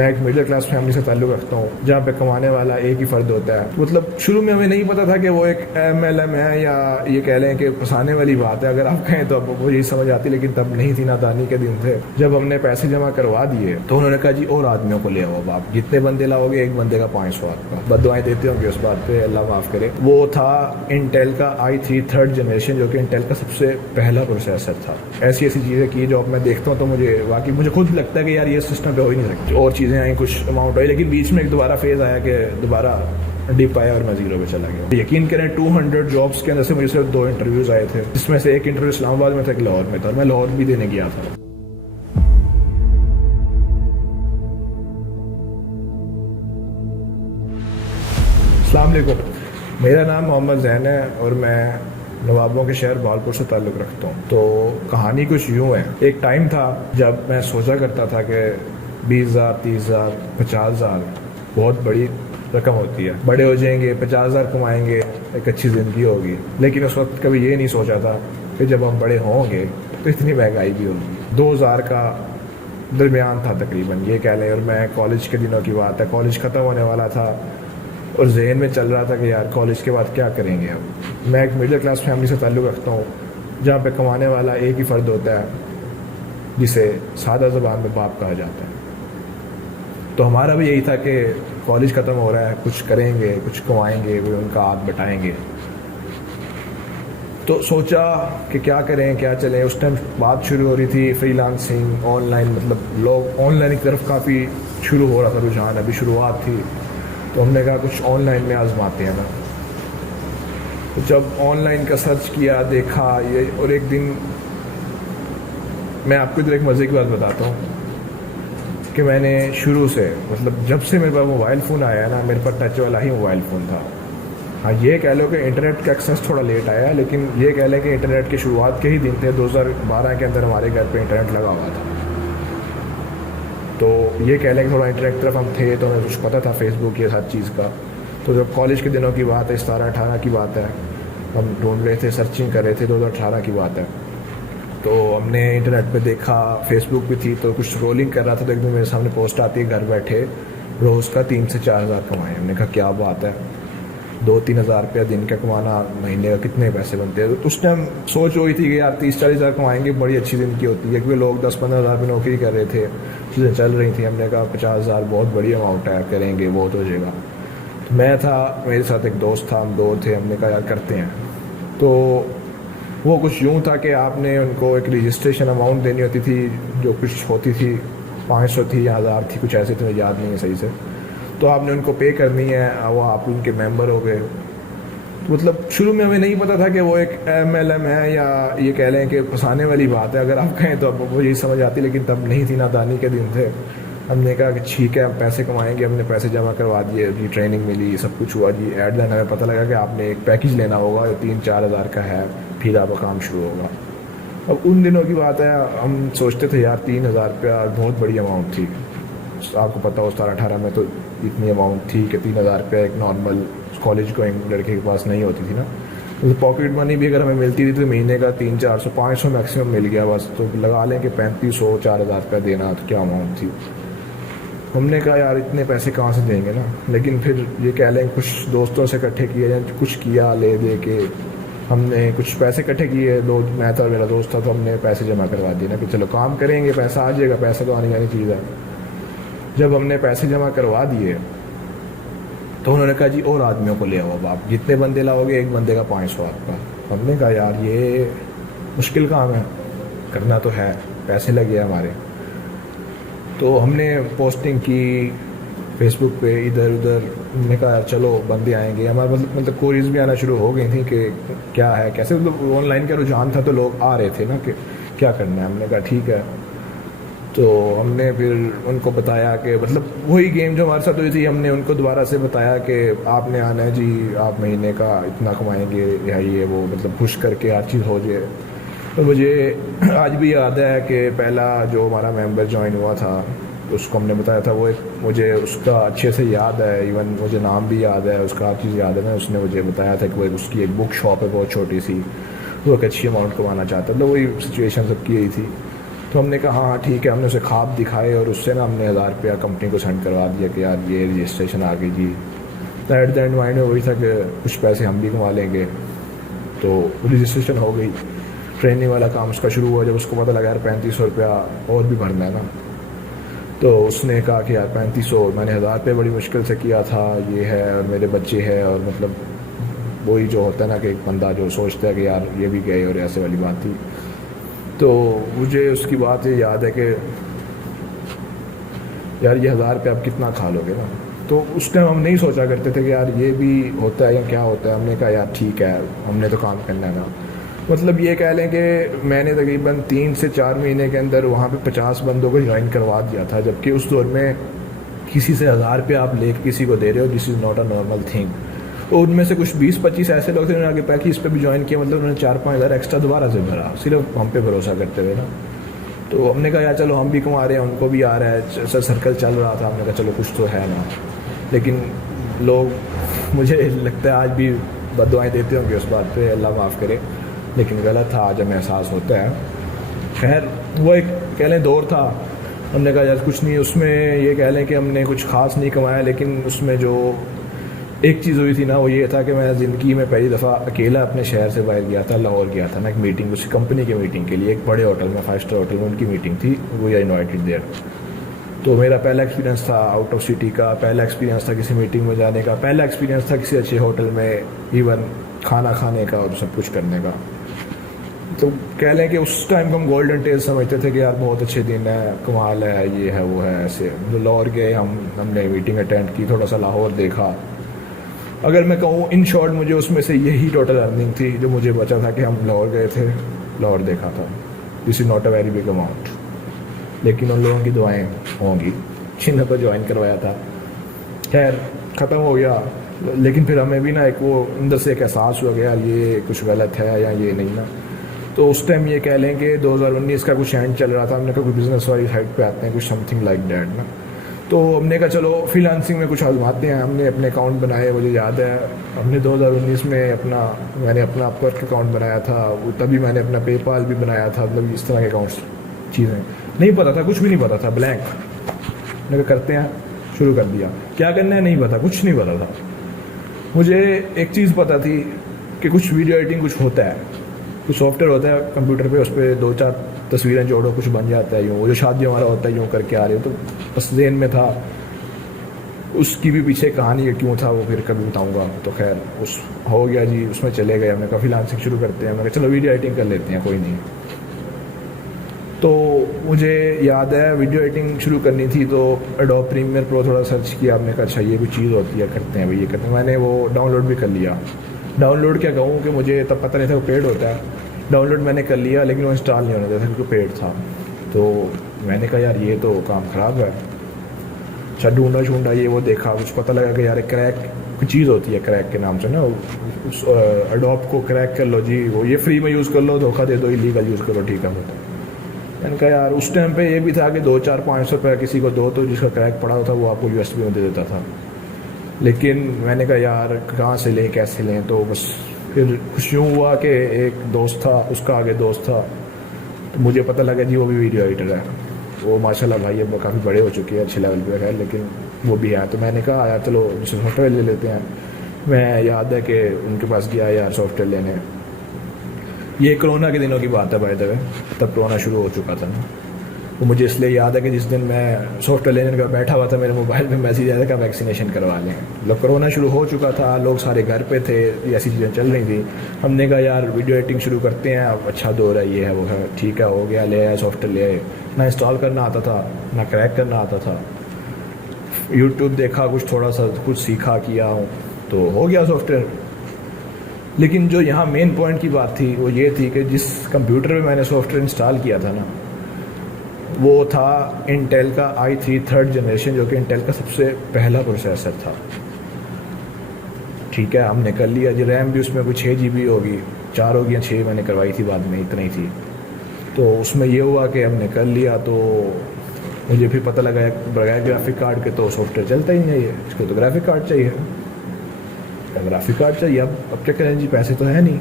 मैं एक middle class family से ताल्लुक़ रखता हूँ जहाँ पे कमाने वाला एक ही फ़र्द होता है। मतलब शुरू में हमें नहीं पता था कि वो एक MLM है या ये कह लें कि फंसाने वाली बात है, अगर आप कहें तो अब वो यही समझ आती, लेकिन तब नहीं थी, नादानी के दिन थे। जब हमने पैसे जमा करवा दिए तो उन्होंने कहा जी और आदमियों को ले आओ, आप जितने बंदे लाओगे एक बंदे का 500 आपका। बददुआएं देते होंगे उस बात पे, अल्लाह माफ़ करे। वो था इंटेल का i3 3rd जनरेशन, जो कि इंटेल का सबसे पहला प्रोसेसर था। ऐसी ऐसी चीज़ें की जो अब मैं देखता हूँ तो मुझे खुद लगता है कि यार ये सिस्टम पे हो ही नहीं सकती। और चीज़ें आई, कुछ अमाउंट आई, लेकिन बीच में एक दोबारा फेज़ आया कि दोबारा डिप आया और मैं जीरो पे चला गया। यकीन करें 200 जॉब्स के अंदर से मुझे सिर्फ 2 इंटरव्यूज़ आए थे, जिसमें से एक इंटरव्यू इस्लामाबाद में था, एक लाहौर में था, और मैं लाहौर भी देने गया था। अस्सलाम वालेकुम, मेरा नाम मोहम्मद ज़ैन है और मैं नवाबों के शहर बालपुर से ताल्लुक़ रखता हूँ। तो कहानी कुछ यूँ है। एक टाइम था जब मैं सोचा करता था कि 20,000, 30,000, 50,000 बहुत बड़ी रकम होती है, बड़े हो जाएंगे, 50,000 कमाएंगे, एक अच्छी ज़िंदगी होगी। लेकिन उस वक्त कभी ये नहीं सोचा था कि जब हम बड़े होंगे तो इतनी महंगाई भी होगी। 2,000 का दरमियान था तकरीबन, ये कह लें। और मैं कॉलेज के दिनों की बात है, कॉलेज ख़त्म होने वाला था और जहन में चल रहा था कि यार कॉलेज के बाद क्या करेंगे। अब मैं एक मिडिल क्लास फैमिली से ताल्लुक़ रखता हूँ जहाँ पे कमाने वाला एक ही फ़र्द होता है, जिसे सादा ज़बान में बाप कहा जाता है। तो हमारा भी यही था कि कॉलेज ख़त्म हो रहा है, कुछ करेंगे, कुछ कमाएंगे, वो उनका हाथ बटाएंगे। तो सोचा कि क्या करें, क्या चलें। उस टाइम बात शुरू हो रही थी फ्रीलांसिंग, ऑनलाइन, मतलब लोग ऑनलाइन की तरफ काफ़ी शुरू हो रहा था रुझान, अभी शुरुआत थी। तो हमने कहा कुछ ऑनलाइन में आजमाते हैं ना। तो जब ऑनलाइन का सर्च किया, देखा ये, और एक दिन मैं आपको इधर एक मज़े की बात बताता हूँ कि मैंने शुरू से, मतलब जब से मेरे पास मोबाइल फ़ोन आया ना, मेरे पास टच वाला ही मोबाइल फ़ोन था। हाँ, ये कह लो कि इंटरनेट का एक्सेस थोड़ा लेट आया, लेकिन ये कह लें कि इंटरनेट की शुरुआत के ही दिन थे। 2012 के अंदर हमारे घर पे इंटरनेट लगा हुआ था। तो ये कह लें कि थोड़ा इंटरनेट की तरफ हम थे, तो हमें कुछ पता था फेसबुक ये हर चीज़ का। तो जब कॉलेज के दिनों की बात है, 17-18 की बात है, हम ढूंढ रहे थे, सर्चिंग कर रहे थे, 2018 की बात है। तो हमने इंटरनेट पे देखा, फेसबुक भी थी, तो कुछ रोलिंग कर रहा था, तो एकदम मेरे सामने पोस्ट आती है, घर बैठे रोज़ का 3 से 4 हज़ार कमाए। हमने कहा क्या बात है, 2-3 हज़ार रुपया दिन का कमाना, महीने का कितने पैसे बनते हैं। तो उस टाइम सोच हुई थी कि यार 30-40 हज़ार कमाएंगे, बड़ी अच्छी ज़िंदगी होती है, क्योंकि लोग 10-15 हज़ार में नौकरी कर रहे थे, चीज़ें चल रही थी। हमने कहा 50,000 बहुत बड़ी अमाउंट है, करेंगे, बहुत हो जाएगा। तो मैं था, मेरे साथ एक दोस्त था, हम 2 थे, हमने कहा यार करते हैं। तो वो कुछ यूँ था कि आपने उनको एक रजिस्ट्रेशन अमाउंट देनी होती थी, जो कुछ होती थी 500 थी या 1000 थी, कुछ ऐसे, तो याद नहीं है सही से। तो आपने उनको पे करनी है, वो आप उनके मेंबर हो गए। मतलब शुरू में हमें नहीं पता था कि वो एक MLM है या ये कह लें कि फंसाने वाली बात है, अगर आप कहें तो अब वो यही समझ आती, लेकिन तब नहीं थी, नादानी के दिन थे। हमने कहा कि ठीक है, हम पैसे कमाएंगे। हमने पैसे जमा करवा दिए जी, ट्रेनिंग मिली, सब कुछ हुआ जी। एट द एंड हमें पता लगा कि आपने एक पैकेज लेना होगा, 3-4 हज़ार का है, फिर आपका काम शुरू होगा। अब उन दिनों की बात है, हम सोचते थे यार 3,000 रुपया बहुत बड़ी अमाउंट थी। आपको पता हो 17-18 में तो इतनी अमाउंट थी कि 3,000 रुपया एक नॉर्मल कॉलेज गोइंग लड़के के पास नहीं होती थी ना। तो पॉकेट मनी भी अगर हमें मिलती थी तो महीने का 300-400 500 मैक्सिमम मिल गया बस। तो लगा लें कि 3,500-4,000 रुपया देना, तो क्या अमाउंट थी। हमने कहा यार इतने पैसे कहाँ से देंगे ना। लेकिन फिर ये कह लें कुछ दोस्तों से इकट्ठे किए, कुछ किया ले दे के, हमने कुछ पैसे इकट्ठे किए। मैं था, मेरा दोस्त था, तो हमने पैसे जमा करवा दिए ना कि चलो काम करेंगे, पैसा आ जाएगा, पैसा तो आने जानी चीज़ है। जब हमने पैसे जमा करवा दिए तो उन्होंने कहा जी और आदमियों को ले आओ, अब आप जितने बंदे लाओगे एक बंदे का 500 आपका। हमने कहा यार ये मुश्किल काम है, करना तो है, पैसे लगे हमारे। तो हमने पोस्टिंग की फेसबुक पे, इधर उधर। हमने कहा चलो बंदे आएंगे, हमारे मतलब कोरीज भी आना शुरू हो गई थी कि क्या है कैसे, मतलब ऑनलाइन का रुझान था, तो लोग आ रहे थे ना कि क्या करना है। हमने कहा ठीक है। तो हमने फिर उनको बताया कि मतलब वही गेम जो हमारे साथ हुई थी, हमने उनको दोबारा से बताया कि आपने आना है जी, आप महीने का इतना कमाएंगे या ये वो, मतलब खुश करके हर चीज़ हो जाए। तो मुझे आज भी याद है कि पहला जो हमारा मेंबर ज्वाइन हुआ था, उसको हमने बताया था, वो एक मुझे उसका अच्छे से याद है, इवन मुझे नाम भी याद है उसका, हर चीज़ याद है ना। उसने मुझे बताया था कि वो उसकी एक बुक शॉप है बहुत छोटी सी, वो एक अच्छी अमाउंट कमाना चाहता था। तो वही सिचुएशन सबकी यही थी। तो हमने कहा हाँ ठीक है, हमने उसे ख्वाब दिखाए और उससे ना हमने 1000 रुपया कंपनी को सेंड करवा दिया कि यार ये रजिस्ट्रेशन आ गई जी। तो एट द एंड माइंड में वही था कि कुछ पैसे हम भी कमा लेंगे। तो रजिस्ट्रेशन हो गई, ट्रेनिंग वाला काम उसका शुरू हुआ। जब उसको पता लगा यार 3500 रुपया और भी भरना है ना, तो उसने कहा कि यार 3500, मैंने 1000 रुपये बड़ी मुश्किल से किया था, ये है और मेरे बच्चे हैं, और मतलब वही जो होता है ना कि एक बंदा जो सोचता है कि यार ये भी गए, और ऐसे वाली बात थी। तो मुझे उसकी बात ये याद है कि यार ये 1000 रुपये आप कितना खा लोगे ना। तो उस टाइम हम नहीं सोचा करते थे कि यार ये भी होता है या क्या होता है। हमने कहा यार ठीक है, हमने तो काम करना है ना। मतलब ये कह लें कि मैंने तकरीबन 3 से 4 महीने के अंदर वहाँ पे 50 बंदों को ज्वाइन करवा दिया था, जबकि उस दौर में किसी से 1000 रुपये आप लेके किसी को दे रहे हो, this is not a normal thing. तो उनमें से कुछ 20-25 ऐसे लोग थे जिन्होंने आगे पैक इस पर भी ज्वाइन किया, मतलब उन्होंने 4-5 हज़ार एक्स्ट्रा दोबारा से भरा, सिर्फ हम पे भरोसा करते हुए ना। तो हमने कहा यार चलो हम भी कमा रहे हैं, उनको भी आ रहा है, सर्कल चल रहा था। हमने कहा चलो कुछ तो है ना। लेकिन लोग, मुझे लगता है आज भी बददुआएं देते होंगे उस बात पे, अल्लाह माफ़ करे, लेकिन गलत था, आज हमें एहसास होता है। खैर वो एक कह लें दौर था। हमने कहा यार कुछ नहीं, उसमें ये कह लें कि हमने कुछ ख़ास नहीं कमाया, लेकिन उसमें जो एक चीज़ हुई थी ना वो ये था कि मैं ज़िंदगी में पहली दफ़ा अकेला अपने शहर से बाहर गया था, लाहौर गया था ना एक मीटिंग, उसी कंपनी की मीटिंग के लिए, एक बड़े होटल में, 5 स्टार होटल में उनकी मीटिंग थी, वो या इन्वाइटेड देयर। तो मेरा पहला एक्सपीरियंस था आउट ऑफ सिटी का, पहला एक्सपीरियंस था किसी मीटिंग में जाने का, पहला एक्सपीरियंस था किसी अच्छे होटल में इवन खाना खाने का और सब कुछ करने का। तो कह लें कि उस टाइम को हम गोल्डन टेज समझते थे कि यार बहुत अच्छे दिन है, कमाल है, ये है वो है ऐसे। जो लाहौर गए हमने मीटिंग अटेंड की, थोड़ा सा लाहौर देखा। अगर मैं कहूँ इन शॉर्ट, मुझे उसमें से यही टोटल अर्निंग थी जो मुझे बचा था कि हम लाहौर गए थे, लाहौर देखा था। This is not a very big amount, लेकिन उन लोगों की दुआएं होंगी जिन्हें तो ज्वाइन करवाया था। खैर ख़त्म हो गया, लेकिन फिर हमें भी ना एक वो अंदर से एक एहसास हुआ कि यार ये कुछ गलत है या ये नहीं ना। तो उस टाइम ये कह लें कि 2019 का कुछ एंड चल रहा था। हमने कहा कोई बिज़नेस वाली साइड पे आते हैं, कुछ समथिंग लाइक डैट ना। तो हमने कहा चलो फ्रीलांसिंग में कुछ आजमाते हैं। हमने अपने अकाउंट बनाए, मुझे याद है हमने 2019 में मैंने अपना अपवर्क अकाउंट बनाया था, तभी मैंने अपना पेपाल भी बनाया था। मतलब इस तरह के अकाउंट्स चीज़ें नहीं पता था, कुछ भी नहीं पता था, ब्लैंक। मैंने कहा करते हैं, शुरू कर दिया। क्या करना है नहीं पता, कुछ नहीं पता था। मुझे एक चीज़ पता थी कि कुछ वीडियो एडिटिंग कुछ होता है, कुछ सॉफ्टवेयर होता है कंप्यूटर पे, उस पर 2-4 तस्वीरें जोड़ो, कुछ बन जाता है यूँ। वो जो शादी हमारा होता है यूँ करके आ रहे हो, तो बस ज़हन में था। उसकी भी पीछे कहानी है क्यों था वो फिर कभी बताऊँगा। तो खैर उस हो गया जी, उसमें चले गए। हमने कहा फ्रीलांसिंग शुरू करते हैं। मैंने कहा चलो वीडियो एडिटिंग कर लेते हैं, कोई नहीं। तो मुझे याद है वीडियो एडिटिंग शुरू करनी थी, तो एडोब प्रीमियर प्रो थोड़ा सर्च किया। हमने कहा अच्छा ये भी चीज़ होती है, करते हैं भाई ये करते हैं। मैंने वो डाउनलोड भी कर लिया। डाउनलोड क्या कहूँ कि मुझे तब पता नहीं था वो पेड होता है। डाउनलोड मैंने कर लिया, लेकिन वो इंस्टॉल नहीं होने देता क्योंकि पेड था। तो मैंने कहा यार ये तो काम ख़राब है। अच्छा ढूंढा ये वो देखा, कुछ पता लगा कि यार क्रैक कुछ चीज़ होती है, क्रैक के नाम से ना। उस एडोब को क्रैक कर लो जी, वो ये फ्री में यूज़ कर लो, धोखा दे दो, इलीगल यूज़ करो, ठीक है। मैंने कहा यार उस टाइम पे ये भी था कि 2-4-500 रुपये किसी को दो तो जिसका क्रैक पड़ा होता वो आपको यूएसबी में दे देता था। लेकिन मैंने कहा यार कहाँ से लें, कैसे लें। तो बस फिर कुछ यूँ हुआ कि एक दोस्त था, उसका आगे दोस्त था, तो मुझे पता लगा जी वो भी वीडियो एडिटर है। वो माशाल्लाह भाई अब काफ़ी बड़े हो चुके हैं, अच्छे लेवल पे है, लेकिन वो भी है। तो मैंने कहा यार चलो सॉफ्टवेयर ले लेते हैं। मैं याद है कि उनके पास गया यार सॉफ्टवेयर लेने। ये कोरोना के दिनों की बात है बाय द वे, तब कोरोना शुरू हो चुका था ना। वो मुझे इसलिए याद है कि जिस दिन मैं सॉफ्टवेयर लेने का बैठा हुआ था, मेरे मोबाइल में मैसेज आया था कि वैक्सीनेशन करवा लें। मतलब कोरोना शुरू हो चुका था, लोग सारे घर पे थे, ऐसी चीज़ें चल रही थी। हमने कहा यार वीडियो एडिटिंग शुरू करते हैं, अब अच्छा दौर है, ये है वो है, ठीक है हो गया। ले आया सॉफ्टवेयर, ले आए। ना इंस्टॉल करना आता था, ना क्रैक करना आता था। यूट्यूब देखा, कुछ थोड़ा सा कुछ सीखा किया, तो हो गया सॉफ्टवेयर। लेकिन जो यहाँ मेन पॉइंट की बात थी वो ये थी कि जिस कंप्यूटर में मैंने सॉफ्टवेयर इंस्टॉल किया था ना, वो था इंटेल का i3 3rd जनरेशन, जो कि इंटेल का सबसे पहला प्रोसेसर था। ठीक है, हमने कर लिया जी। रैम भी उसमें कोई 6 GB होगी, 4 होगी या 6 मैंने करवाई थी बाद में, इतना ही थी। तो उसमें ये हुआ कि हमने कर लिया। तो मुझे फिर पता लगा बगैर ग्राफिक कार्ड के तो सॉफ्टवेयर चलता ही नहीं है, इसको तो ग्राफिक कार्ड चाहिए। ग्राफिक कार्ड चाहिए, अब क्या करें जी, पैसे तो है नहीं।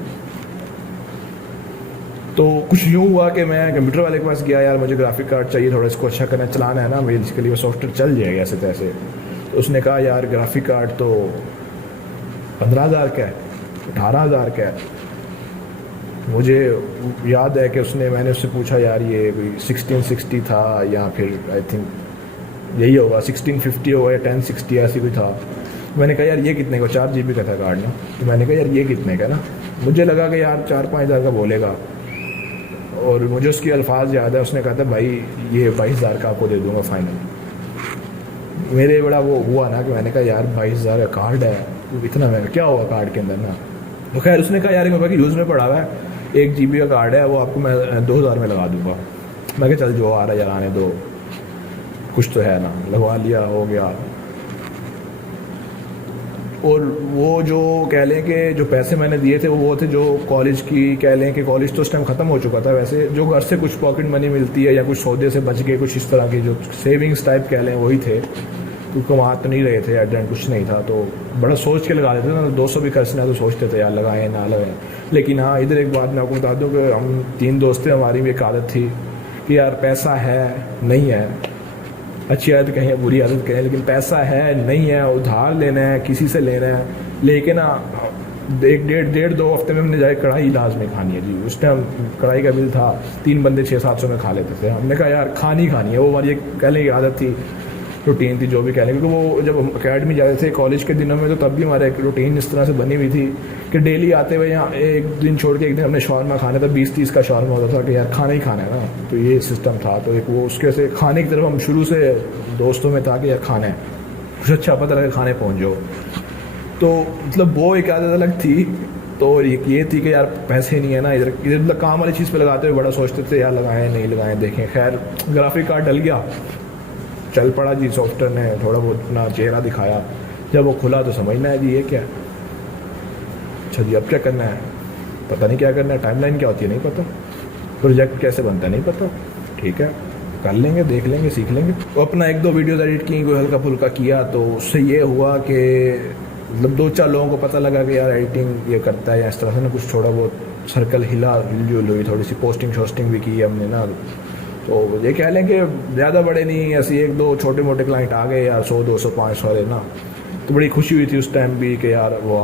तो कुछ यूँ हुआ कि मैं कंप्यूटर वाले के पास गया, यार मुझे ग्राफिक कार्ड चाहिए, थोड़ा इसको अच्छा करना, चलाना है ना, बेसिकली वो सॉफ्टवेयर चल जाएगा ऐसे तैसे। तो उसने कहा यार ग्राफिक कार्ड तो 15,000 का है, 18,000 का है। मुझे याद है कि मैंने उससे पूछा यार ये 1660 था या फिर आई थिंक यही होगा 1650 होगा या 1060 ऐसी कोई था। मैंने कहा यार ये कितने का, 4 GB का था कार्ड ना। तो मैंने कहा यार ये कितने का ना, मुझे लगा कि यार 4-5 हज़ार का बोलेगा, और मुझे उसके अल्फाज याद है, उसने कहा था भाई ये 22,000 का आपको दे दूंगा फाइनल। मेरे बड़ा वो हुआ ना कि मैंने कहा यार 22,000 का कार्ड है, इतना महंगा क्या होगा कार्ड के अंदर ना। तो खैर उसने कहा यार मेरे पास यूज़ में पड़ा हुआ है, 1 GB का कार्ड है, वो आपको मैं 2,000 में लगा दूंगा। मैं कहा चल जो आ रहा है यार आने दो, कुछ तो है ना, लगवा लिया, हो गया। और वो जो कह लें कि जो पैसे मैंने दिए थे वो थे जो कॉलेज की, कह लें कि कॉलेज तो उस टाइम ख़त्म हो चुका था वैसे, जो घर से कुछ पॉकेट मनी मिलती है या कुछ सौदे से बच गए, कुछ इस तरह की जो सेविंग्स टाइप कह लें वही थे। तो कमा तो नहीं रहे थे, एट एंड कुछ नहीं था, तो बड़ा सोच के लगा लेते थे ना, 200 भी खर्चना तो सोचते थे यार लगाएं ना लगाएं। लेकिन हाँ इधर एक बात मैं आपको बता दूँ कि हम 3 दोस्त थे, हमारी भी एक आदत थी कि यार पैसा है नहीं है, अच्छी आदत कहें बुरी आदत कहें, लेकिन पैसा है नहीं है, उधार लेना है, किसी से लेना है, लेकिन ना 1-1.5-2 हफ्ते में हमने जाए कढ़ाई लाजमी खानी है जी। उस टाइम कढ़ाई का बिल था, 3 बंदे 600-700 में खा लेते थे। हमने कहा यार खानी खानी है, वो हमारी एक कह लें आदत थी, रूटीन थी, जो भी कह लें। क्योंकि वो जब हम अकेडमी जाते थे कॉलेज के दिनों में, तो तब भी हमारा एक रूटीन इस तरह से बनी हुई थी कि डेली आते हुए यहाँ एक दिन छोड़ के एक दिन हमने शॉर्मा खाना था, 20-30 का शॉर्मा होता था कि यार खाना ही खाना है ना। तो ये सिस्टम था, तो एक वो उसके से खाने की तरफ हम शुरू से दोस्तों में था कि यार खाना है, कुछ अच्छा पता लगे खाने पहुँच जाओ। तो मतलब वो एक आदत अलग थी। तो ये थी कि यार पैसे नहीं है ना, इधर इधर मतलब काम वाली चीज़ पे लगाते हुए बड़ा सोचते थे यार लगाएं नहीं लगाएं देखें। खैर ग्राफिक कार्ड डल गया, चल पड़ा जी, सॉफ्टवेयर ने थोड़ा बहुत अपना चेहरा दिखाया। जब वो खुला तो समझना है जी ये क्या, अच्छा जी अब क्या करना है, पता नहीं क्या करना है, टाइमलाइन क्या होती है नहीं पता, प्रोजेक्ट कैसे बनता है नहीं पता, ठीक है कर लेंगे, देख लेंगे, सीख लेंगे। तो अपना 1-2 वीडियोज़ एडिट की, कोई हल्का फुल्का किया, तो उससे ये हुआ कि मतलब 2-4 लोगों को पता लगा कि यार एडिटिंग ये करता है या इस तरह से ना, कुछ थोड़ा बहुत सर्कल हिलजुल हुई, थोड़ी सी पोस्टिंग शोस्टिंग भी की हमने ना। तो ये कह लें कि ज़्यादा बड़े नहीं, ऐसे 1-2 छोटे मोटे क्लाइंट आ गए यार, 100-200-500 वाले ना। तो बड़ी खुशी हुई थी उस टाइम भी कि यार वो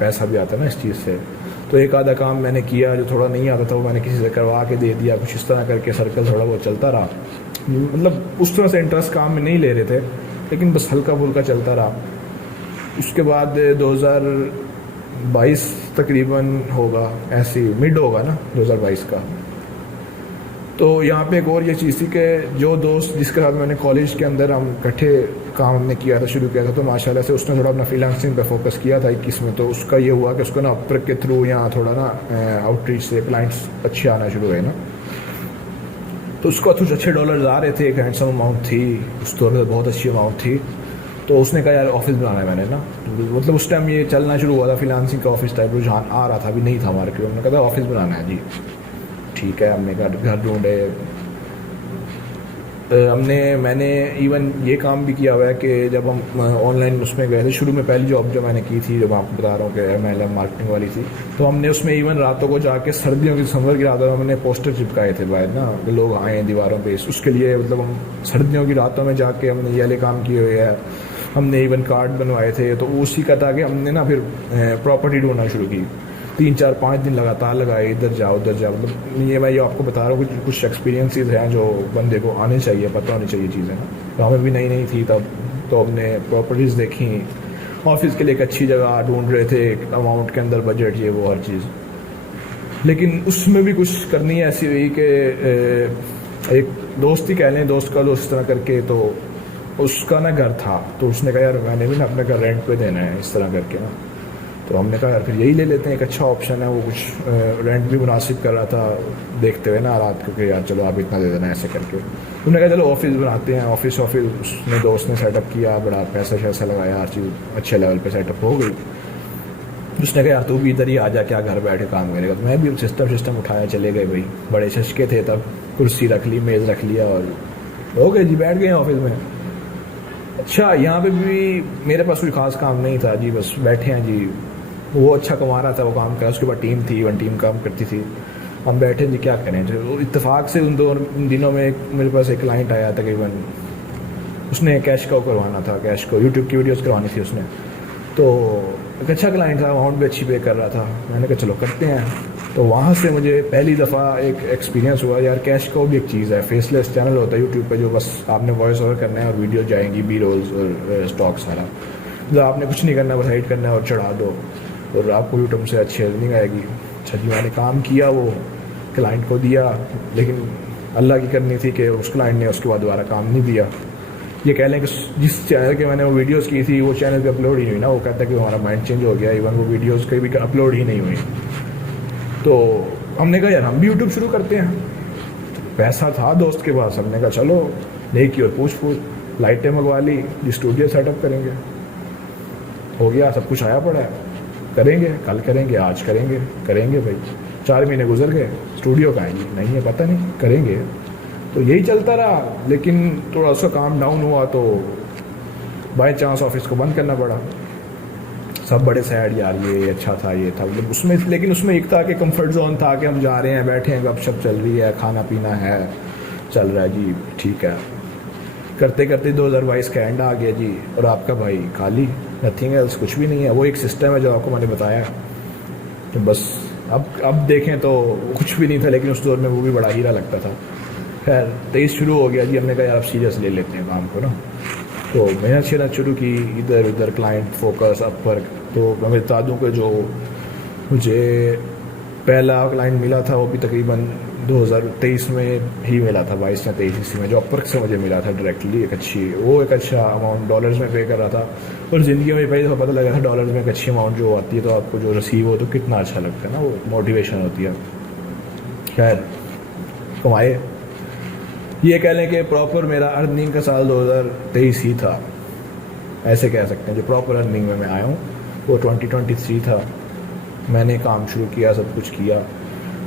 पैसा भी आता है ना इस चीज़ से। तो एक आधा काम मैंने किया, जो थोड़ा नहीं आता था वो मैंने किसी से करवा के दे दिया, कुछ इस तरह करके सर्कल थोड़ा बहुत चलता रहा। मतलब उस तरह से इंटरेस्ट काम में नहीं ले रहे थे, लेकिन बस हल्का फुल्का चलता रहा। उसके बाद 2022 तकरीबन होगा, ऐसे मिड होगा ना 2022 का। तो यहाँ पे एक और ये चीज़ थी कि जो दोस्त जिसके साथ मैंने कॉलेज के अंदर हम इकट्ठे काम हमने किया था, शुरू किया था, तो माशाल्लाह से उसने थोड़ा अपना फ्रीलांसिंग पे फोकस किया था 21 में। तो उसका ये हुआ कि उसको ना अपवर्क के थ्रू यहाँ थोड़ा ना आउटरीच से क्लाइंट्स अच्छे आना शुरू हुए ना, तो उसको कुछ अच्छे डॉलर्स आ रहे थे, एक हैंडसम अमाउंट थी, उस दौर में बहुत अच्छी अमाउंट थी। तो उसने कहा यार ऑफिस बनाना है मैंने ना, मतलब उस टाइम ये चलना शुरू हुआ था फ्रीलांसिंग का, ऑफिस टाइप रुझान आ रहा था, अभी नहीं था मार्केट में। हमने कहा ऑफिस बनाना है जी, ठीक है। हमने घर ढूंढे, मैंने इवन ये काम भी किया हुआ है कि जब हम ऑनलाइन उसमें गए थे, शुरू में पहली जॉब जो मैंने की थी, जब आपको बता रहा हूँ कि MLM मार्केटिंग वाली थी, तो हमने उसमें इवन रातों को जाके सर्दियों की दिसंबर की रातों में हमने पोस्टर चिपकाए थे बाहर ना, लोग आए दीवारों पे, उसके लिए मतलब हम सर्दियों की रातों में जाके हमने ये वाले काम किए हुए हैं। हमने इवन कार्ड बनवाए थे, तो उसी का था कि हमने ना फिर प्रॉपर्टी ढूंढना शुरू की, 3-4-5 दिन लगातार लगाए, इधर जाओ उधर जाओ। मतलब ये मैं ये आपको बता रहा हूँ कुछ एक्सपीरियंसेस हैं जो बंदे को आने चाहिए, पता होनी चाहिए चीज़ें ना। तो हमें भी नई नई थी तब, तो हमने प्रॉपर्टीज़ देखी, ऑफिस के लिए एक अच्छी जगह ढूंढ रहे थे, अमाउंट के अंदर बजट, ये वो हर चीज़। लेकिन उसमें भी कुछ करनी ऐसी हुई कि एक दोस्त ही कह लें, दोस्त का दोस्त तरह करके, तो उसका ना घर था, तो उसने कहा यार मैंने भी ना अपने घर रेंट पे देना है इस तरह करके ना। तो हमने कहा यार फिर यही ले लेते हैं, एक अच्छा ऑप्शन है। वो कुछ रेंट भी मुनासिब कर रहा था देखते हुए ना रात, क्योंकि यार चलो आप इतना दे देना ऐसे करके। उन्होंने कहा चलो ऑफिस बनाते हैं, ऑफिस उसने दोस्त ने सेटअप किया, बड़ा पैसा शैसा लगाया, हर चीज़ अच्छे लेवल पे सेटअप हो गई। उसने कहा यार तू भी इधर ही आ जा, क्या घर बैठे काम करेगा। तो मैं भी सिस्टम उठाया चले गए भाई, बड़े शशके थे तब, कुर्सी रख ली, मेज़ रख लिया और हो गए जी, बैठ गए ऑफिस में। अच्छा यहाँ पे भी मेरे पास कोई खास काम नहीं था जी, बस बैठे हैं जी। वो अच्छा कमा रहा था, वो काम कर, उसके बाद टीम थी, वन टीम काम करती थी। हम बैठे जी क्या करें। जो इत्तेफाक से उन दिनों में मेरे पास एक क्लाइंट आया तकरीबन, उसने कैश काउ करवाना था, कैश को यूट्यूब की वीडियोस करवानी थी उसने। तो एक अच्छा क्लाइंट था, अमाउंट भी अच्छी पे कर रहा था। मैंने कहा चलो करते हैं। तो वहाँ से मुझे पहली दफ़ा एक एक्सपीरियंस हुआ यार, कैश काउ भी एक चीज़ है। फेसलेस चैनल होता है यूट्यूब पे, जो बस आपने वॉइस ओवर करना है और वीडियो जाएंगी, बी रोल्स और स्टॉक सारा, जो आपने कुछ नहीं करना, बस हाइड करना है और चढ़ा दो और आपको यूट्यूब से अच्छी अर्निंग आएगी। अच्छा जी, मैंने काम किया, वो क्लाइंट को दिया, लेकिन अल्लाह की करनी थी कि उस क्लाइंट ने उसके बाद दोबारा काम नहीं दिया। ये कह लें कि जिस चैनल के मैंने वो वीडियोस की थी वो चैनल पे अपलोड ही नहीं हुई ना। वो कहता है कि हमारा माइंड चेंज हो गया, इवन वो वीडियोस कहीं भी अपलोड ही नहीं हुई। तो हमने कहा यार हम भी यूट्यूब शुरू करते हैं। पैसा था दोस्त के पास, हमने कहा चलो नहीं की और पूछ लाइटें मंगवा ली जी, स्टूडियो सेटअप करेंगे। हो गया, सब कुछ आया पड़ा है, करेंगे, कल करेंगे, आज करेंगे, करेंगे भाई। 4 महीने गुजर गए, स्टूडियो का आएंगे नहीं है, पता नहीं, करेंगे। तो यही चलता रहा। लेकिन थोड़ा सा काम डाउन हुआ तो बाय चांस ऑफिस को बंद करना पड़ा। सब बड़े सैड, यार ये अच्छा था, ये था, मतलब उसमें, लेकिन उसमें एक था कि कंफर्ट जोन था कि हम जा रहे हैं, बैठे हैं, गपशप चल रही है, खाना पीना है, चल रहा है जी, ठीक है। करते करते 2022 का एंड आ गया जी, और आपका भाई खाली, नथिंग एल्स, कुछ भी नहीं है। वो एक सिस्टम है जो आपको मैंने बताया, तो बस अब देखें तो कुछ भी नहीं था, लेकिन उस दौर में वो भी बड़ा हीरा लगता था। खैर 23 शुरू हो गया जी, हमने कहा यार अब सीरियस ले लेते हैं काम को ना। तो मेहनत शेहनत शुरू की, इधर उधर क्लाइंट फोकस, अपवर्क। तो मैं बता दूँ कि जो मुझे पहला क्लाइंट मिला था वो भी तकरीबन 2023 में ही मिला था, 22 या 23 इसी में, जो अपवर्क से मुझे मिला था डायरेक्टली। एक अच्छा अमाउंट डॉलर्स में पे कर रहा था। और ज़िंदगी में पहले तो पता लगा था डॉलर्स में एक अच्छी अमाउंट जो आती है तो आपको जो रिसीव हो तो कितना अच्छा लगता है ना, वो मोटिवेशन होती है। खैर कमाए, ये कह लें कि प्रॉपर मेरा अर्निंग का साल 2023 ही था, ऐसे कह सकते हैं। जो प्रॉपर अर्निंग में मैं आया हूँ वो 2023 था। मैंने काम शुरू किया, सब कुछ किया।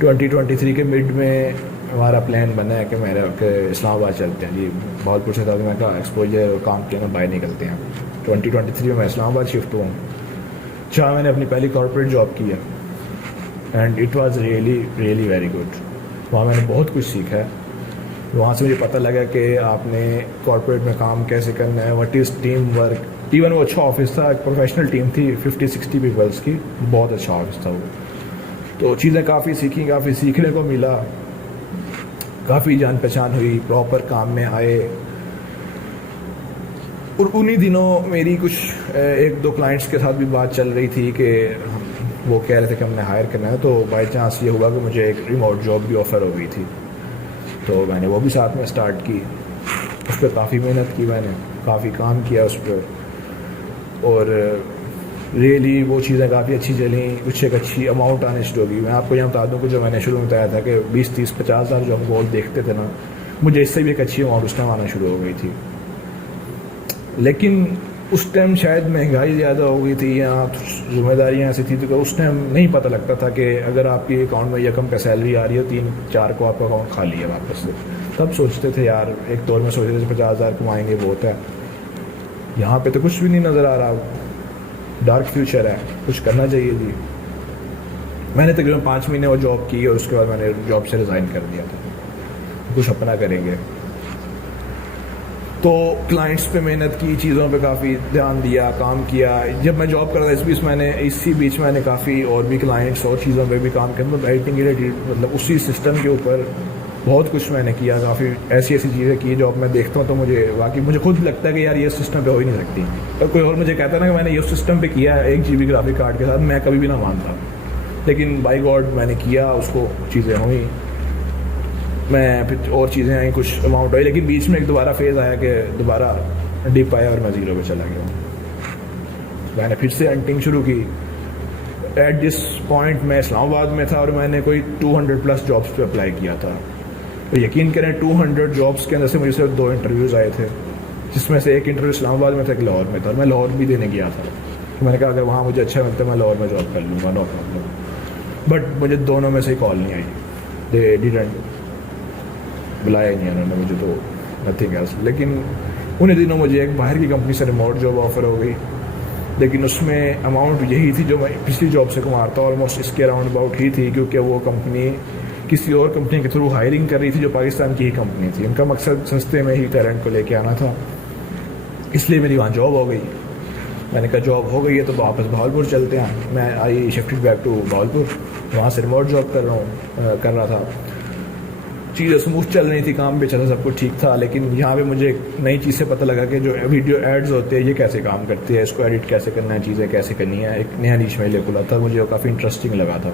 2023 के मिड में हमारा प्लान बना है कि मेरा कि इस्लामाबाद चलते हैं जी। भावलपुर से था, मैं कहा एक्सपोजर और काम के ना बाहर निकलते हैं। 2023 में मैं इस्लामाबाद शिफ्ट हुआ, जहाँ मैंने अपनी पहली कॉर्पोरेट जॉब की है, and it was really really very good. वहाँ मैंने बहुत कुछ सीखा है। वहाँ से मुझे पता लगा कि आपने कॉर्पोरेट में काम कैसे करना है, what is team work. Even वो अच्छा ऑफिस था, एक प्रोफेशनल टीम थी 50-60 पीपल्स की, बहुत अच्छा ऑफिस था वो। तो चीज़ें काफ़ी सीखी, काफ़ी सीखने को मिला, काफ़ी जान पहचान हुई, प्रॉपर काम में आए। और उन्हीं दिनों मेरी कुछ 1-2 क्लाइंट्स के साथ भी बात चल रही थी कि वो कह रहे थे कि हमने हायर करना है। तो बाई चांस ये हुआ कि मुझे एक रिमोट जॉब भी ऑफ़र हो गई थी, तो मैंने वो भी साथ में स्टार्ट की। उस पर काफ़ी मेहनत की मैंने, काफ़ी काम किया उस पर, और रियली वो चीज़ें काफ़ी अच्छी चली। कुछ एक अच्छी अमाउंट आने शुरू होगी। मैं आपको यहाँ बता दूँ कि जो मैंने शुरू में बताया था कि 20-30-50 हज़ार जो हम गोल देखते थे ना, मुझे इससे भी एक अच्छी अमाउंट उस टाइम आना शुरू हो गई थी। लेकिन उस टाइम शायद महंगाई ज़्यादा हो गई थी या जिम्मेदारियाँ ऐसी थी, तो उस टाइम नहीं पता लगता था कि अगर आपके अकाउंट में यकम का सैलरी आ रही है 3-4 को आपका अकाउंट खाली है वापस से। तब सोचते थे यार, एक दौर में सोचते थे 50 हज़ार कमाएंगे बहुत है। यहाँ पे तो कुछ भी नहीं नज़र आ रहा, डार्क फ्यूचर है, कुछ करना चाहिए जी। मैंने तकरीबन 5 महीने वो जॉब की और उसके बाद मैंने जॉब से रिज़ाइन कर दिया था, कुछ अपना करेंगे। तो क्लाइंट्स पे मेहनत की, चीज़ों पे काफ़ी ध्यान दिया, काम किया। जब मैं जॉब कर रहा था इसी बीच मैंने काफ़ी और भी क्लाइंट्स और चीज़ों पे भी काम किया, मतलब राइटिंग रिलेटेड, मतलब उसी सिस्टम के ऊपर बहुत कुछ मैंने किया। काफ़ी ऐसी चीज़ें की जो अब मैं देखता हूँ तो मुझे खुद लगता है कि यार ये सिस्टम पे हो ही नहीं सकती। और कोई और मुझे कहता है ना कि मैंने ये सिस्टम पे किया है 1 GB ग्राफिक कार्ड के साथ, मैं कभी भी ना मानता, लेकिन बाई गॉड मैंने किया, उसको चीज़ें हुई, मैं फिर और चीज़ें आई, कुछ अमाउंट आई, लेकिन बीच में एक दोबारा फेज़ आया कि दोबारा डिप आया और मैं 0 पे चला गया। मैंने फिर से हंटिंग शुरू की। एट दिस पॉइंट मैं इस्लामाबाद में था और मैंने कोई 200+ जॉब्स पे अप्लाई किया था। तो यकीन करें 200 जॉब्स के अंदर से मुझे सिर्फ 2 इंटरव्यूज़ आए थे, जिसमें से एक इंटरव्यू इस्लामाबाद में था, एक लाहौर में था। मैं लाहौर भी देने गया था, तो मैंने कहा अगर वहाँ मुझे अच्छा मिलता है मैं लाहौर में जॉब कर लूँगा, नो प्रॉब्लम। बट मुझे दोनों में से कॉल नहीं आई, दे डिडंट, बुलाया नहीं उन्होंने मुझे, तो नथिंग एल्स। लेकिन उन्हीं दिनों मुझे एक बाहर की कंपनी से रिमोट जॉब ऑफ़र हो गई, लेकिन उसमें अमाउंट यही थी जो मैं पिछली जॉब से कमा रहा था, ऑलमोस्ट इसके अराउंड अबाउट ही थी, क्योंकि वो कंपनी किसी और कंपनी के थ्रू हायरिंग कर रही थी जो पाकिस्तान की ही कंपनी थी। उनका मकसद सस्ते में ही टैलेंट को लेके आना था, इसलिए मेरी वहाँ जॉब हो गई। मैंने कहा जॉब हो गई है तो वापस भावलपुर चलते हैं। मैं I shifted back to Bahawalpur, वहाँ से रिमोट जॉब कर रहा था। चीज़ें स्मूथ चल रही थी, काम भी चला, सब कुछ ठीक था। लेकिन यहाँ पे मुझे एक नई चीज़ से पता लगा कि जो वीडियो एड्स होते हैं ये कैसे काम करते हैं, इसको एडिट कैसे करना है, चीज़ें कैसे करनी है। एक नया नीश मेरे लिए खुला था, मुझे वो काफ़ी इंटरेस्टिंग लगा था।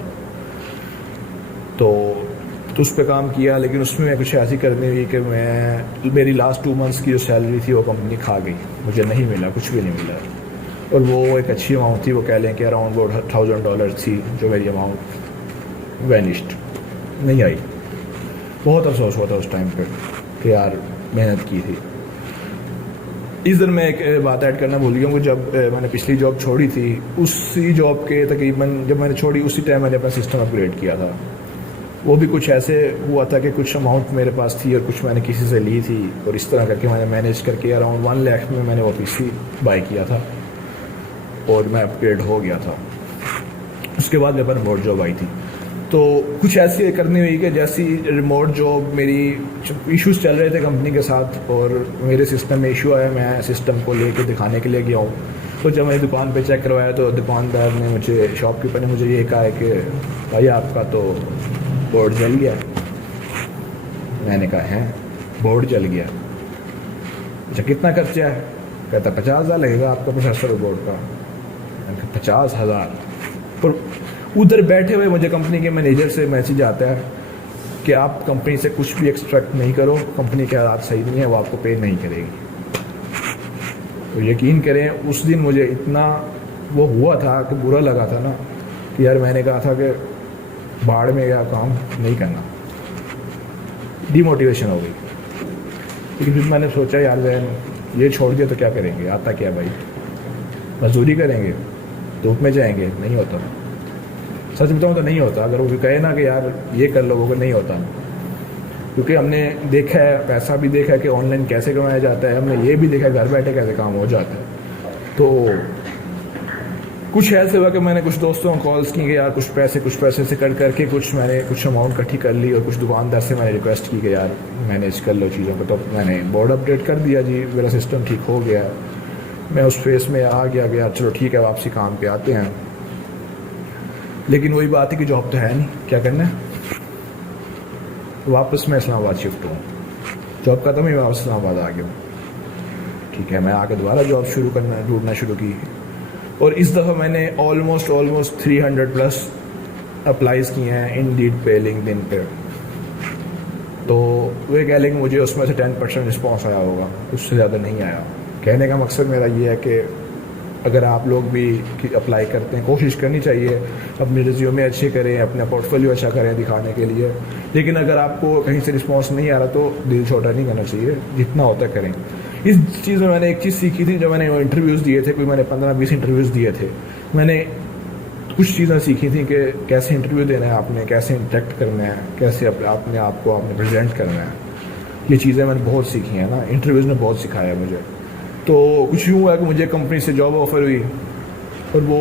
तो उस पर काम किया, लेकिन उसमें कुछ ऐसी करनी हुई कि मेरी लास्ट 2 मंथ्स की जो सैलरी थी वो कंपनी खा गई, मुझे नहीं मिला, कुछ भी नहीं मिला। और वो एक अच्छी अमाउंट थी, वो कह लें कि अराउंड $1000 थी, जो मेरी अमाउंट वैनिश्ड, नहीं आई। बहुत अफसोस हुआ था उस टाइम पे कि यार मेहनत की थी। इस दिन मैं एक बात ऐड करना भूल गया हूँ, जब मैंने पिछली जॉब छोड़ी थी, उसी जॉब के तकरीबन जब मैंने छोड़ी उसी टाइम मैंने अपना सिस्टम अपग्रेड किया था। वो भी कुछ ऐसे हुआ था कि कुछ अमाउंट मेरे पास थी और कुछ मैंने किसी से ली थी, और इस तरह करके मैंने मैनेज करके अराउंड 1 लाख में मैंने वो पीसी बाय किया था और मैं अपग्रेड हो गया था। उसके बाद मेरे पास रिमोट जॉब आई थी। तो कुछ ऐसी करनी हुई कि जैसी रिमोट जॉब, मेरी इश्यूज चल रहे थे कंपनी के साथ और मेरे सिस्टम में इशू आया, मैं सिस्टम को लेके दिखाने के लिए गया हूँ। तो जब मैंने दुकान पे चेक करवाया तो दुकानदार ने मुझे, शॉपकीपर ने मुझे ये कहा है कि भाई आपका तो बोर्ड जल गया। मैंने कहा है बोर्ड जल गया, अच्छा कितना खर्चा है? कहता 50,000 लगेगा आपका प्रोसेसर बोर्ड का। मैंने कहा 50,000? पर उधर बैठे हुए मुझे कंपनी के मैनेजर से मैसेज आता है कि आप कंपनी से कुछ भी एक्सट्रैक्ट नहीं करो, कंपनी के हालात सही नहीं है, वो आपको पे नहीं करेगी। तो यकीन करें उस दिन मुझे इतना वो हुआ था कि बुरा लगा था ना कि यार मैंने कहा था कि बाढ़ में गया काम नहीं करना, डिमोटिवेशन हो गई। लेकिन फिर मैंने सोचा यार वैन ये छोड़ दिया तो क्या करेंगे, आता क्या भाई, मजदूरी करेंगे, धूप में जाएंगे, नहीं होता। सच बताऊँ तो नहीं होता। अगर वो कहे ना कि यार ये कर लो, वो नहीं होता, क्योंकि हमने देखा है, पैसा भी देखा है कि ऑनलाइन कैसे कमाया जाता है, हमने ये भी देखा है घर बैठे कैसे काम हो जाता है। तो कुछ ऐसे हुआ कि मैंने कुछ दोस्तों को कॉल्स की कि यार कुछ पैसे से कर करके मैंने कुछ अमाउंट इकट्ठी कर ली, और कुछ दुकानदार से मैंने रिक्वेस्ट की कि यार मैनेज कर लो चीज़ों को। तो मैंने बोर्ड अपडेट कर दिया जी, मेरा सिस्टम ठीक हो गया, मैं उस फेस में आ गया कि यार चलो ठीक है वापसी काम पे आते हैं। लेकिन वही बात है कि जॉब तो है नहीं, क्या करना है। वापस मैं इस्लामाबाद शिफ्ट हूँ, जॉब खत्म ही वापस इस्लामाबाद आ गया हूँ। ठीक है, मैं आके दोबारा जॉब ढूंढना शुरू की, और इस दफ़ा मैंने ऑलमोस्ट 300+ अप्लाईज किए हैं इंडीड पे, लिंक्डइन पे। तो वे कह लेंगे मुझे उसमें से 10% रिस्पॉन्स आया होगा, उससे ज़्यादा नहीं आया। कहने का मकसद मेरा ये है कि अगर आप लोग भी अप्लाई करते हैं, कोशिश करनी चाहिए अपने रिज्यूमे अच्छे करें, अपना पोर्टफोलियो अच्छा करें दिखाने के लिए। लेकिन अगर आपको कहीं से रिस्पांस नहीं आ रहा तो दिल छोटा नहीं करना चाहिए, जितना होता करें। इस चीज़ में मैंने एक चीज़ सीखी थी, जब मैंने इंटरव्यूज़ दिए थे, कोई मैंने 15-20 इंटरव्यूज़ दिए थे, मैंने कुछ चीज़ें सीखी थी कि कैसे इंटरव्यू देना है आपने, कैसे इंटरेक्ट करना है, कैसे अपने आप को आपने प्रेजेंट करना है। ये चीज़ें मैंने बहुत सीखी हैं ना, इंटरव्यूज़ ने बहुत सिखाया मुझे। तो कुछ यूँ हुआ कि मुझे कंपनी से जॉब ऑफ़र हुई और वो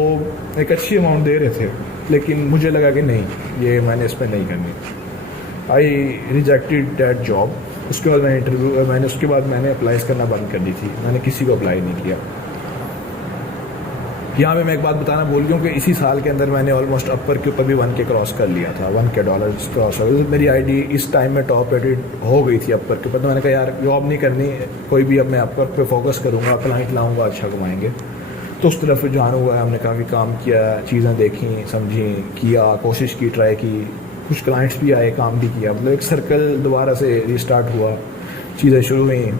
एक अच्छी अमाउंट दे रहे थे, लेकिन मुझे लगा कि नहीं, ये मैंने इस पर नहीं करनी। आई रिजेक्टेड दैट जॉब। उसके बाद मैंने अप्लाई करना बंद कर दी थी, मैंने किसी को अप्लाई नहीं किया। यहाँ पे मैं एक बात बताना भूल गया हूँ कि इसी साल के अंदर मैंने ऑलमोस्ट अपर के ऊपर भी 1K क्रॉस कर लिया था, $1K क्रॉस हो गया। मेरी आईडी इस टाइम में टॉप रेटेड हो गई थी अपर के ऊपर। तो मैंने कहा यार जॉब नहीं करनी कोई भी, अब मैं अपर पे फोकस करूँगा, क्लाइंट लाऊंगा, अच्छा कमाएंगे। तो उस तरफ रुझान हुआ, हमने काफ़ी काम किया, चीज़ें देखी, समझी, किया, कोशिश की, ट्राई की, कुछ क्लाइंट्स भी आए, काम भी किया। मतलब एक सर्कल दोबारा से रिस्टार्ट हुआ, चीज़ें शुरू हुई।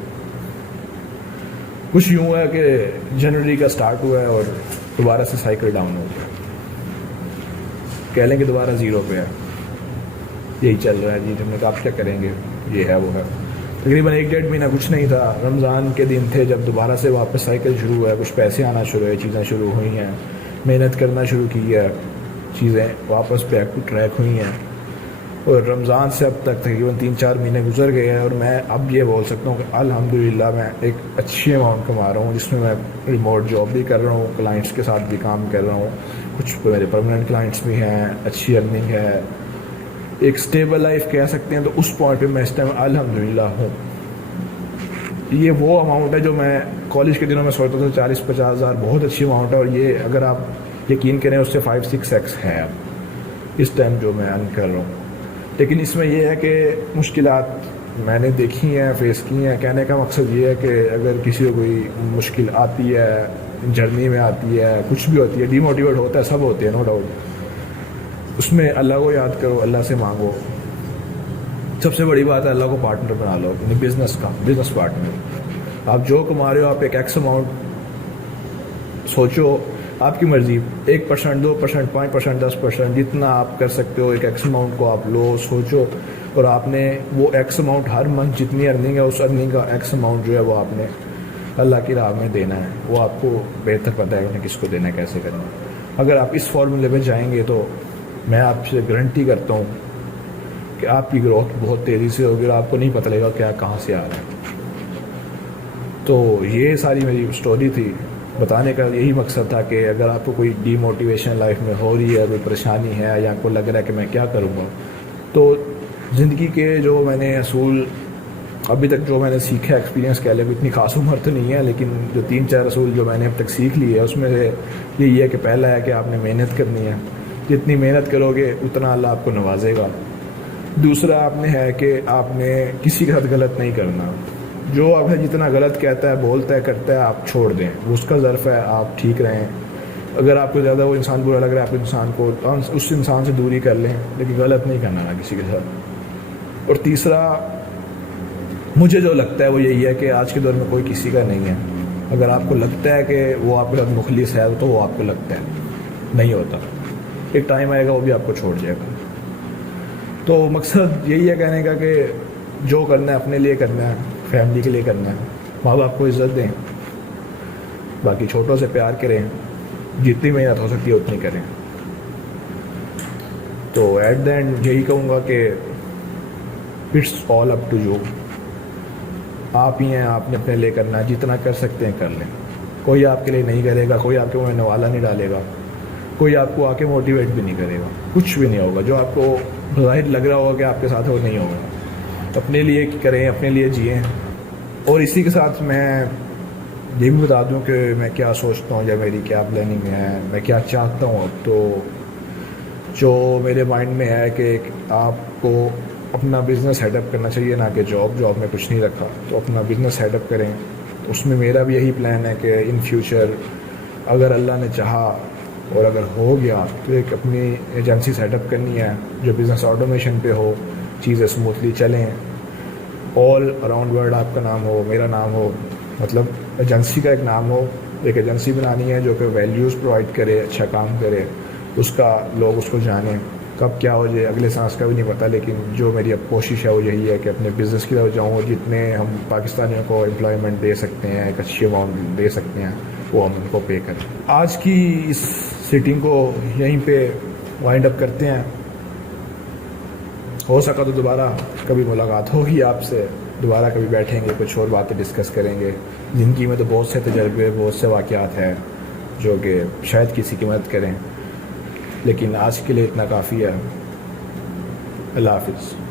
कुछ यूँ हुआ कि जनवरी का स्टार्ट हुआ है और दोबारा से साइकिल डाउन हो गया, कह लेंगे दोबारा ज़ीरो पे है, यही चल रहा है जी। हमने कहा आप क्या करेंगे, ये है वो है। तकरीबन 1-1.5 महीना कुछ नहीं था, रमज़ान के दिन थे जब दोबारा से वापस साइकिल शुरू हुआ है, कुछ पैसे आना शुरू हुए, चीज़ें शुरू हुई हैं, मेहनत करना शुरू की है, चीज़ें वापस बैक टू ट्रैक हुई हैं। और रमज़ान से अब तक तकरीबन 3-4 महीने गुजर गए हैं और मैं अब ये बोल सकता हूँ कि अल्हम्दुलिल्लाह मैं एक अच्छी अमाउंट कमा रहा हूँ, जिसमें मैं रिमोट जॉब भी कर रहा हूँ, क्लाइंट्स के साथ भी काम कर रहा हूँ, कुछ मेरे परमानेंट क्लाइंट्स भी हैं, अच्छी अर्निंग है। एक स्टेबल लाइफ कह सकते हैं, तो उस पॉइंट पे मैं इस टाइम अल्हम्दुलिल्लाह हूँ। ये वो अमाउंट है जो मैं कॉलेज के दिनों में सोचता था 40-50 हज़ार बहुत अच्छी अमाउंट है, और ये अगर आप यकीन करें उससे 5-6x है अब इस टाइम जो मैं अर्न कर रहा हूँ। लेकिन इसमें यह है कि मुश्किलात मैंने देखी हैं, फेस की हैं। कहने का मकसद ये है कि अगर किसी को कोई मुश्किल आती है, जर्नी में आती है, कुछ भी होती है, डीमोटिवेट होता है, सब होते हैं नो डाउट, उसमें अल्लाह को याद करो, अल्लाह से मांगो। सबसे बड़ी बात है अल्लाह को पार्टनर बना लो अपने बिजनेस पार्टनर। आप जो कमा रहे हो, आप एक एक्स अमाउंट सोचो, आपकी मर्जी, 1%, 2%, 5%, 10%, जितना आप कर सकते हो एक एक्स अमाउंट को आप लो, सोचो, और आपने वो एक्स अमाउंट हर मंथ जितनी अर्निंग है उस अर्निंग का एक्स अमाउंट जो है वो आपने अल्लाह की राह में देना है। वो आपको बेहतर पता है उन्हें किसको देना है, कैसे करना है। अगर आप इस फॉर्मूले में जाएंगे तो मैं आपसे गारंटी करता हूँ कि आपकी ग्रोथ बहुत तेज़ी से होगी और आपको नहीं पता लगेगा क्या कहाँ से आ रहा है। तो ये सारी मेरी स्टोरी थी, बताने का यही मकसद था कि अगर आपको कोई डीमोटिवेशन लाइफ में हो रही है, कोई परेशानी है, या आपको लग रहा है कि मैं क्या करूँगा, तो ज़िंदगी के जो मैंने असूल अभी तक जो मैंने सीखा, एक्सपीरियंस कह ले, इतनी खास उम्र तो नहीं है, लेकिन जो 3-4 असूल जो मैंने अब तक सीख लिए है उसमें से यही है कि पहला है कि आपने मेहनत करनी है, जितनी मेहनत करोगे उतना अल्लाह आपको नवाजेगा। दूसरा आपने है कि आपने किसी के साथ गलत नहीं करना, जो आपने जितना गलत कहता है, बोलता है, करता है, आप छोड़ दें, वो उसका ज़र्फ़ है, आप ठीक रहें। अगर आपको ज़्यादा वो इंसान बुरा लग रहा है, आप इंसान को उस इंसान से दूरी कर लें, लेकिन गलत नहीं करना ना किसी के साथ। और तीसरा मुझे जो लगता है वो यही है कि आज के दौर में कोई किसी का नहीं है। अगर आपको लगता है कि वो आपके साथ मुखलिस है तो वो आपको लगता है, नहीं होता, एक टाइम आएगा वो भी आपको छोड़ जाएगा। तो मकसद यही है कहने का कि जो करना है अपने लिए करना है, फैमिली के लिए करना है, माँ बाप को इज़्ज़त दें, बाकी छोटों से प्यार करें, जितनी मेहनत हो सकती है उतनी करें। तो एट द एंड यही कहूँगा कि it's all up to you. आप ही हैं, आपने अपने लिए करना है, जितना कर सकते हैं कर लें। कोई आपके लिए नहीं करेगा, कोई आपके मुँह में नवाला नहीं डालेगा, कोई आपको आके मोटिवेट भी नहीं करेगा, कुछ भी नहीं होगा। जो आपको ज़ाहिर लग रहा होगा कि आपके साथ वो नहीं होगा। अपने लिए करें, अपने लिए जिएँ। और इसी के साथ मैं ये भी बता दूं कि मैं क्या सोचता हूँ या मेरी क्या प्लानिंग है, मैं क्या चाहता हूँ। अब तो जो मेरे माइंड में है कि आपको अपना बिज़नेस सेटअप करना चाहिए, ना कि जॉब में कुछ नहीं रखा, तो अपना बिज़नेस सेटअप करें। तो उसमें मेरा भी यही प्लान है कि इन फ्यूचर अगर अल्लाह ने चाहा और अगर हो गया तो एक अपनी एजेंसी सेटअप करनी है जो बिज़नेस ऑटोमेशन पे हो, चीज़ें स्मूथली चलें, ऑल अराउंड वर्ल्ड आपका नाम हो, मेरा नाम हो, मतलब एजेंसी का एक नाम हो। एक एजेंसी बनानी है जो कि वैल्यूज़ प्रोवाइड करे, अच्छा काम करे, उसका लोग उसको जानें। कब क्या हो जाए अगले सांस का भी नहीं पता, लेकिन जो मेरी अब कोशिश है वो यही है कि अपने बिज़नेस की तरफ जाऊँ और जितने हम पाकिस्तानियों को एम्प्लॉयमेंट दे सकते हैं, एक अच्छी अमाउंट दे सकते हैं, वो हम उनको पे करें। आज की इस सीटिंग को यहीं पे वाइंड अप करते हैं। हो सका तो दोबारा कभी मुलाकात होगी आपसे, दोबारा कभी बैठेंगे, कुछ और बातें डिस्कस करेंगे। ज़िंदगी में तो बहुत से तजर्बे, बहुत से वाक़यात हैं जो कि शायद किसी की मदद करें, लेकिन आज के लिए इतना काफ़ी है। अल्लाह हाफ़िज़।